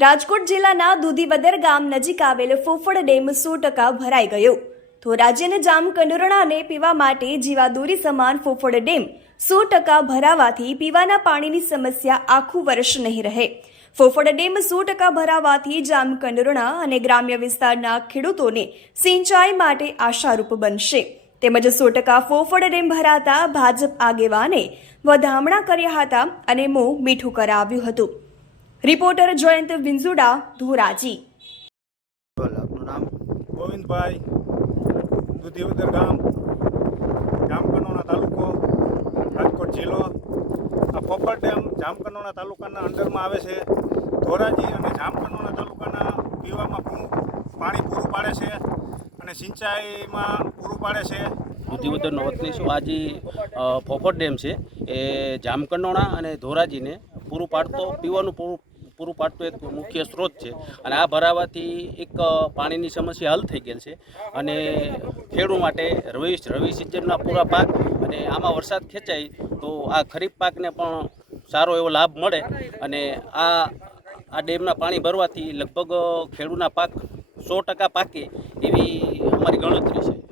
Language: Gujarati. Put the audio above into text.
રાજકોટ જિલ્લાના દુધીવદર ગામ નજીક આવેલ ફોફળ ડેમ સો ટકા ભરાઈ ગયો. તો જામ જામકંડોરણાને પીવા માટે જીવાદોરી સમાન ફોફળ ડેમ સો ટકા ભરાવાથી પીવાના પાણીની સમસ્યા આખું વર્ષ નહીં રહે. ફોફળ ડેમ સો ટકા ભરાવાથી જામ જામકંડોરણા અને ગ્રામ્ય વિસ્તારના ખેડૂતોને સિંચાઈ માટે આશારૂપ બનશે. તેમજ સો ટકા ફોફળ ડેમ ભરાતા ભાજપ આગેવાને વધામણા કર્યા હતા અને મોં મીઠું કરાવ્યું હતું. રિપોર્ટર જયંત વિંઝુડા ધોરાજી. બોલ આપનું નામ? ગોવિંદભાઈ દુધીવદર ગામ. જામકંડોરણા તાલુકો રાજકોટ જિલ્લો. આ પોપર ડેમ જામકંડોરણા તાલુકાના અંડરમાં આવે છે. ધોરાજી અને જામકંડોરણા તાલુકાના પીવામાં પ્રમુખ પાણી પૂરું પાડે છે અને સિંચાઈમાં પૂરું પાડે છે. બુદ્ધિવદરનો વતની છું આ જે ફોફર ડેમ છે. એ જામકંડોણા અને ધોરાજીને પૂરું પાડતો પીવાનું પૂરું પૂરું પાડતો એક મુખ્ય સ્ત્રોત છે. અને આ ભરાવાથી એક પાણીની સમસ્યા હલ થઈ ગયેલ છે. અને ખેડૂત માટે રવિ રવિ સિંચનના પૂરા પાક અને આમાં વરસાદ ખેંચાય તો આ ખરીફ પાકને પણ સારો એવો લાભ મળે. અને આ આ ડેમના પાણી ભરવાથી લગભગ ખેડૂતના પાક સો ટકા પાકે એવી અમારી ગણતરી છે.